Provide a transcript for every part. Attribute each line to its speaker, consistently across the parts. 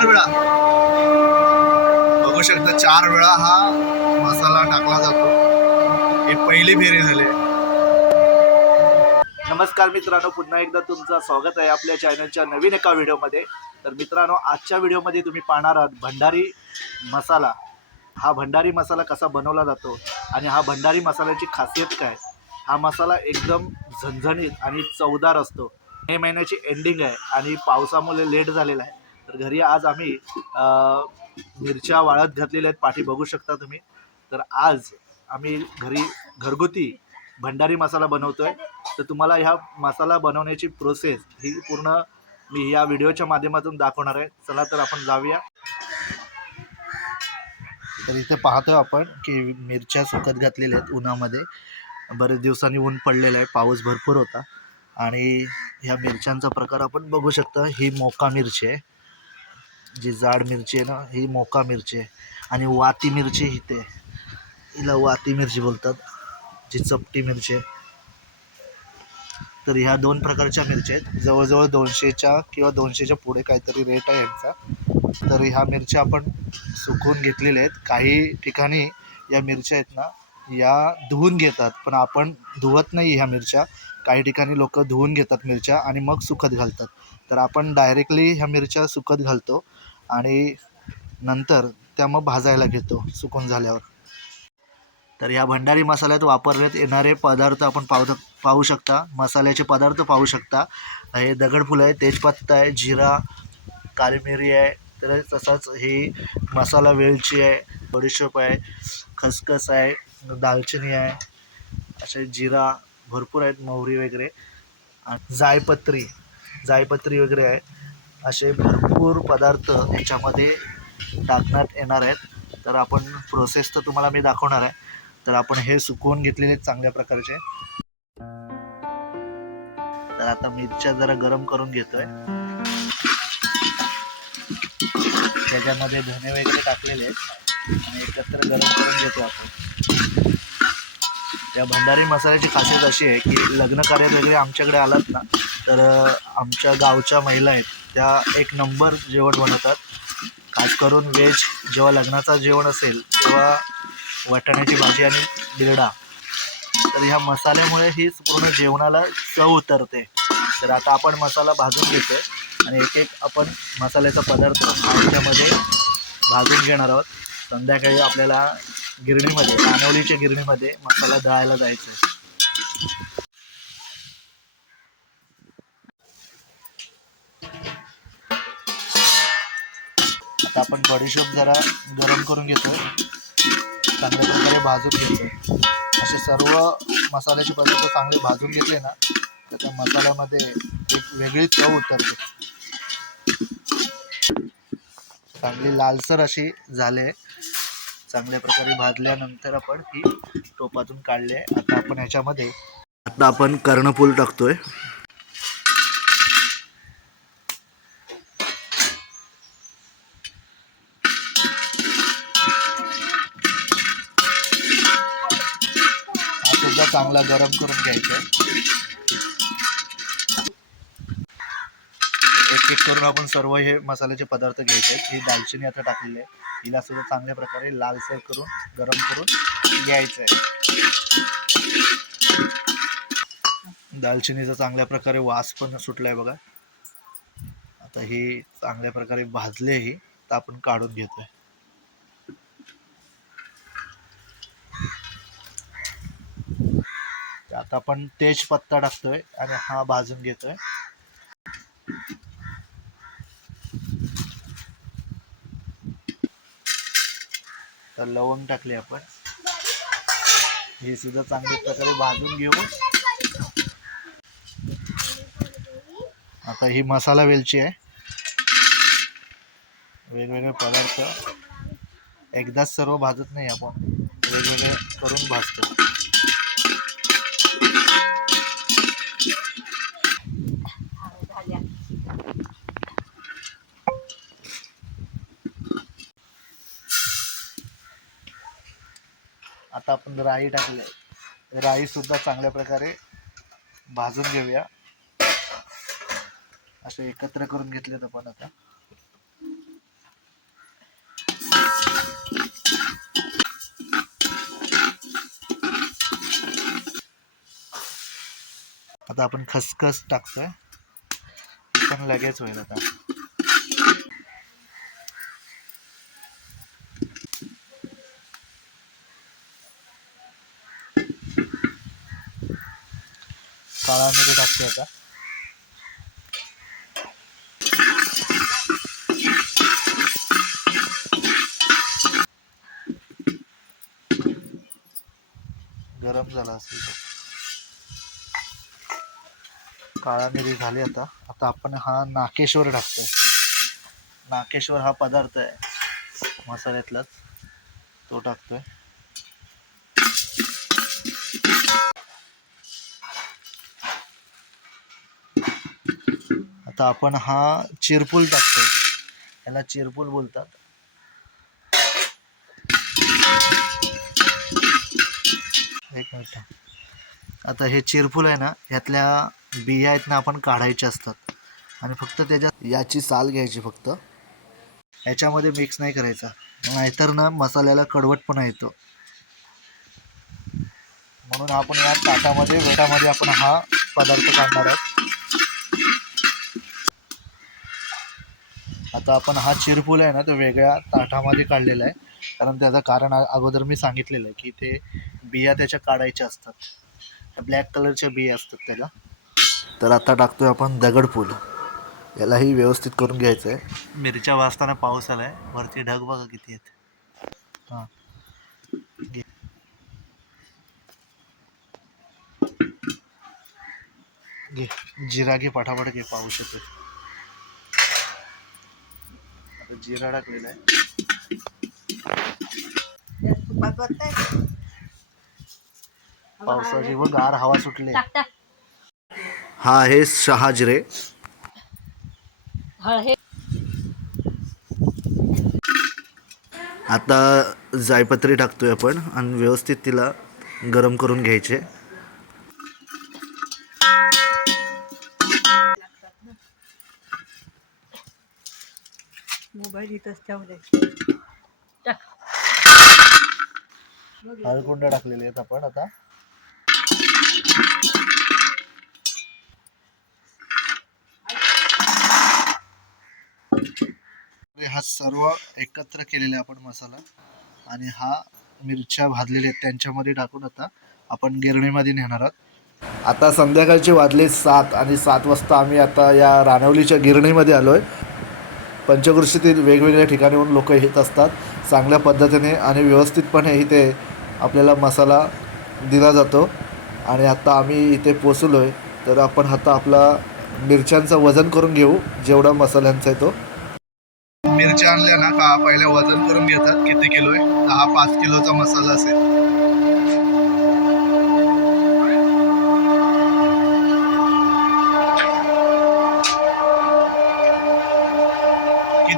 Speaker 1: चार वेळा. बघू शकता चार वेळा हा मसाला टाकला जातो. हे पहिली फेरी झाली नमस्कार मित्रांनो पुन्हा एकदा तुमचं स्वागत आहे आपल्या चॅनलच्या नवीन एका व्हिडिओमध्ये. तर मित्रांनो आजच्या व्हिडिओमध्ये तुम्ही पाहणार आहात भंडारी मसाला. हा भंडारी मसाला कसा बनवला जातो आणि हा भंडारी मसाल्याची खासियत काय? हा मसाला एकदम झणझणीत आणि चवदार असतो. मे महिन्याची एंडिंग आहे आणि पावसामुळे लेट झालेला आहे. तर घरी आज आम्ही मिरच्या वाळत घातलेल्या आहेत पाठी बघू शकता तुम्ही. तर आज आम्ही घरी घरगुती भंडारी मसाला बनवतो आहे तर तुम्हाला ह्या मसाला बनवण्याची प्रोसेस ही पूर्ण मी या व्हिडिओच्या माध्यमातून दाखवणार आहे. चला तर आपण जाऊया. तर इथे पाहतोय आपण की मिरच्या सुकत घातलेल्या आहेत उन्हामध्ये. बरेच दिवसांनी ऊन पडलेलं आहे पाऊस भरपूर होता. आणि ह्या मिरच्यांचा प्रकार आपण बघू शकता. ही मोका मिरची आहे. जी जाड मिरची आहे ना ही मोका मिरची आहे. आणि वाती मिरची ही ते. हिला वाती मिरची बोलतात. जी चपटी मिरची आहे. तर ह्या दोन प्रकारच्या मिरच्या आहेत. जवळजवळ दोनशेच्या किंवा दोनशेच्या पुढे काहीतरी रेट आहे यांचा. तर ह्या मिरच्या आपण सुकवून घेतलेल्या आहेत. काही ठिकाणी या मिरच्या आहेत ना या धुवून घेतात. पण आपण धुवत नाही ह्या मिरच्या. काही ठिकाणी लोक धुवून घेतात मिरच्या आणि मग सुकत घालतात. तर आपण डायरेक्टली ह्या मिरच्या सुकत घालतो. आणि नंतर त्या मग भाजायला घेतो सुकून झाल्यावर. तर या भंडारी मसाल्यात वापरण्यात येणारे पदार्थ आपण पाहू पाहू शकता. मसाल्याचे पदार्थ पाहू शकता. हे दगडफुलं आहे तेजपत्ता आहे जिरा काळी मिरी आहे तर तसाच ही मसाला वेलची आहे बडीशोप आहे खसखस आहे दालचिनी आहे असे जिरा भरपूर आहेत मोहरी वगैरे. जायपत्री जायपत्री वगैरे आहे. असे भरपूर पदार्थ याच्यामध्ये टाकण्यात येणार आहेत. तर आपण प्रोसेस तर तुम्हाला मी दाखवणार आहे. तर आपण हे सुकवून घेतलेले आहेत चांगल्या प्रकारचे. तर आता मिरच्या जरा गरम करून घेतोय. त्याच्यामध्ये धने वगैरे टाकलेले आहेत. आणि एकत्र गरम करून घेतो आपण. त्या भंडारी मसाल्याची खासियत अशी आहे की लग्न कार्यात वगैरे आमच्याकडे आलात ना तर आमच्या गावच्या महिला आहेत त्या एक नंबर जेवण बनवतात. खास करून व्हेज जेव्हा लग्नाचं जेवण असेल तेव्हा वाटाण्याची भाजी आणि बिरडा. तर ह्या मसाल्यामुळे हीच पूर्ण जेवणाला चव उतरते. तर आता आपण मसाला भाजून घेतोय आणि एक एक आपण मसाल्याचा पदार्थ याच्यामध्ये भाजून घेणार आहोत. संध्याकाळी आपल्याला गिरणीमध्ये कानवलीच्या गिरणीमध्ये मसाला दळायला जायचं आहे आता आपण बडीशोप जरा गरम करून घेतोय. चांगल्या प्रकारे भाजून घेतोय. असे सर्व मसाल्याचे पदार्थ चांगले भाजून घेतले ना तर त्या मसाल्यामध्ये एक वेगळी चव उतरते. चांगली लालसर अशी झाले. चांगल्या प्रकारे भाजल्यानंतर आपण ही टोपातून काढले आता आपण ह्याच्यामध्ये आता आपण कर्णफूल टाकतोय. हा सुद्धा चांगला गरम करून घ्यायचा आहे. एक करून आपण सर्व हे मसाल्याचे पदार्थ घ्यायचे आहेत. ही दालचिनी आता टाकलेली आहे हिला सुद्धा चांगल्या प्रकारे लालसर करून गरम करून घ्यायचं आहे दालचिनीचा चांगल्या प्रकारे वास पण सुटलाय बघा. आता ही चांगल्या प्रकारे भाजले ही तर आपण काढून घेतोय. आता आपण तेजपत्ता टाकतोय आणि हा भाजून घेतोय. तर लवंग टाकले आपण. हे सुद्धा चांगल्या प्रकारे भाजून घेऊ. आता ही मसाला वेलची आहे. वेगवेगळे पदार्थ. एकदाच सर्व भाजत नाही आपण. वेगवेगळे करून भाजतो. आता आपण राई टाकली आहे. राईसुद्धा चांगल्या प्रकारे भाजून घेऊया. असे एकत्र करून घेतलेत आपण आता. आता आपण खसखस टाकतोय. पण लगेच होईल आता. काळा टाकतो टाकतोय आता. गरम झाला असेल काळा मिरी झाली आता. आता आपण हा नाकेश्वर टाकतोय. नाकेश्वर हा पदार्थ आहे. मसाल्यातलाच तो टाकतोय. आता आपण हा चिरपूल टाकतो याला चिरपूल बोलतात. एक मिनिट आता हे चिरपूल आहे ना यातल्या बिया आहेत ना आपण काढायच्या असतात. आणि फक्त त्याच्यात याची साल घ्यायची फक्त. याच्यामध्ये मिक्स नाही करायचा. नाहीतर ना मसाल्याला कडवटपणा येतो. म्हणून आपण या ताटामध्ये वेटामध्ये आपण हा पदार्थ काढणार आहोत. आता आपण हा चिरफुल आहे ना तो वेगळ्या ताटामध्ये काढलेला आहे. कारण त्याचं कारण अगोदर मी सांगितलेलं आहे की ते बिया त्याच्या काढायच्या असतात. ब्लॅक कलरच्या बिया असतात त्याला. तर आता टाकतोय आपण दगडफूल यालाही व्यवस्थित करून घ्यायचं आहे मिरच्या वाजताना पाऊस आला आहे वरती ढग बघा किती आहेत. हां. घे. घे. जिरा घे पाठापाठ घे पाऊस येतोय आता जिरा टाकलेला आहे. पावसाची व गार हवा सुटली. हा आहे शहाजिरे. आता जायपत्री टाकतोय आपण आणि व्यवस्थित तिला गरम करून घ्यायचे.
Speaker 2: इथंच ठेवले
Speaker 1: हळकुंड टाकलेले आहेत आपण आता. हा सर्व एकत्र केलेला आपण मसाला. आणि हा मिरच्या भाजलेल्या आहेत. त्यांच्यामध्ये टाकून आता आपण गिरणीमध्ये नेणार आहोत. आता संध्याकाळचे वाजले सात आणि सात वाजता आम्ही आता या रानवलीच्या गिरणीमध्ये आलो आहे पंचकृषीतील वेगवेगळ्या ठिकाणीहून लोक येत असतात. चांगल्या पद्धतीने आणि व्यवस्थितपणे इथे आपल्याला मसाला दिला जातो. आणि आत्ता आम्ही इथे पोचलो आहे तर आपण आता आपला मिरच्यांचं वजन करून घेऊ. जेवढा मसाल्यांचा आहे तो. मिरच्या आणल्या ना का पहिल्या वजन करून घेतात. किती किलो आहे दहा पाच किलोचा मसाला असेल.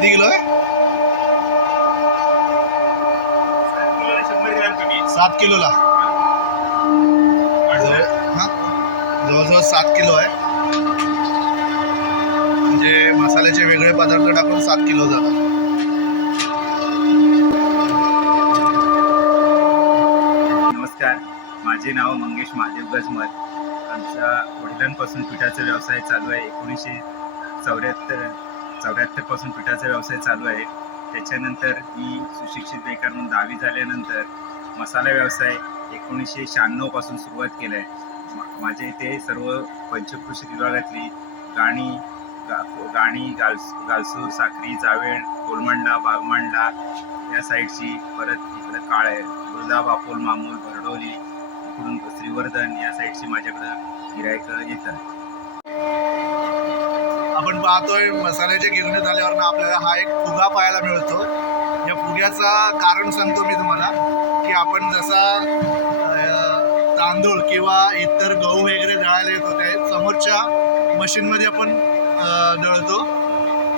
Speaker 1: किती किलो आहे? सात किलोला. जवळ- जवळजवळ सात किलो आहे. म्हणजे मसाल्याचे वेगळे पदार्थ टाकून सात किलो झाला.
Speaker 3: नमस्कार. माझे नाव मंगेश महादेव गजमल. आमच्या वडिलांपासून पिठाचा व्यवसाय चालू आहे. एकोणीसशे चौऱ्याहत्तर चौऱ्याहत्तरपासून पिठाचा व्यवसाय चालू आहे. त्याच्यानंतर मी सुशिक्षित बेकार म्हणून दहावी झाल्यानंतर मसाला व्यवसाय एकोणीसशे शहाण्णवपासून सुरुवात केला आहे माझ्या इथे सर्व पंचकृषी विभागातली गाणी गा गाणी गालस गालसूर साखरी जावेळ कोलमंडला बागमांडला या साईडची परत इकडं काळे गुलदा बापोल मामूल भरडोली इकडून श्रीवर्धन या साईडची माझ्याकडं गिरायकं येतात.
Speaker 1: आपण पाहतोय मसाल्याच्या गिरणीत आल्यावर ना आपल्याला हा एक फुगा पाहायला मिळतो. या फुग्याचा कारण सांगतो मी तुम्हाला की आपण जसा तांदूळ किंवा इतर गहू वगैरे दळायला येत होते समोरच्या मशीनमध्ये आपण दळतो.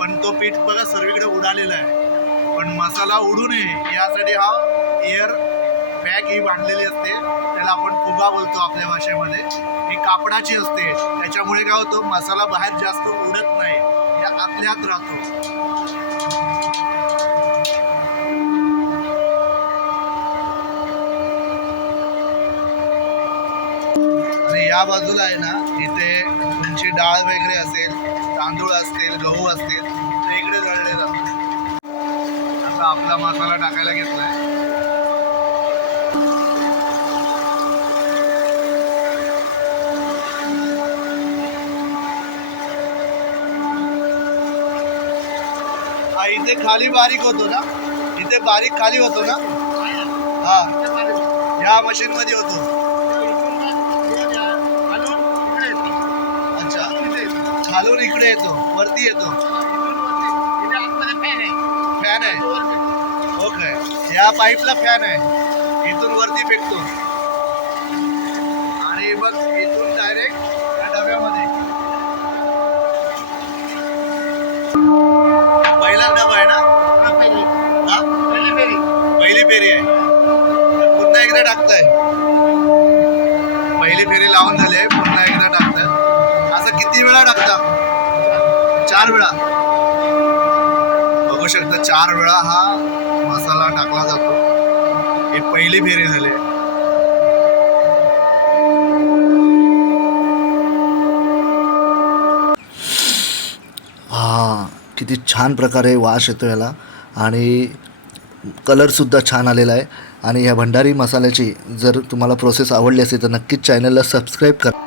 Speaker 1: पण तो पीठ बघा सर्वीकडे उडालेला आहे. पण मसाला उडू नये यासाठी हा एअर बॅग ही बांधलेली असते. त्याला आपण फुगा बोलतो आपल्या भाषेमध्ये. ही कापडाची असते. त्याच्यामुळे काय होतं मसाला बाहेर जास्त उडत नाही. या आतल्यात राहतो. आणि या बाजूला आहे ना इथे तुमची डाळ वगैरे असेल तांदूळ असतील गहू असतील ते इकडे जळले जातात. आता आपला मसाला टाकायला घेतलाय. आहे इथे खाली बारीक होतो ना इथे बारीक खाली होतो ना हा या मशीन मध्ये होतो. अच्छा खालून इकडे येतो वरती येतो. फॅन आहे. ओके या पाईपला फॅन आहे. इथून वरती फेकतो आणि मग इथून डायरेक्ट या डब्यामध्ये पहिला डबा आहे ना हा पहिली फेरी आहे. पुन्हा एकदा टाकताय. पहिली फेरी लावून झाली आहे. पुन्हा एकदा टाकताय. असं किती वेळा टाकता? चार वेळा. बघू शकता चार वेळा हा मसाला टाकला जातो. हे पहिली फेरी झाली आहे. हा किती छान प्रकारे वास येतो याला. आणि कलरसुद्धा छान आलेला आहे. आणि ह्या भंडारी मसाल्याची जर तुम्हाला प्रोसेस आवडली असेल तर नक्कीच चॅनलला सबस्क्राईब करा.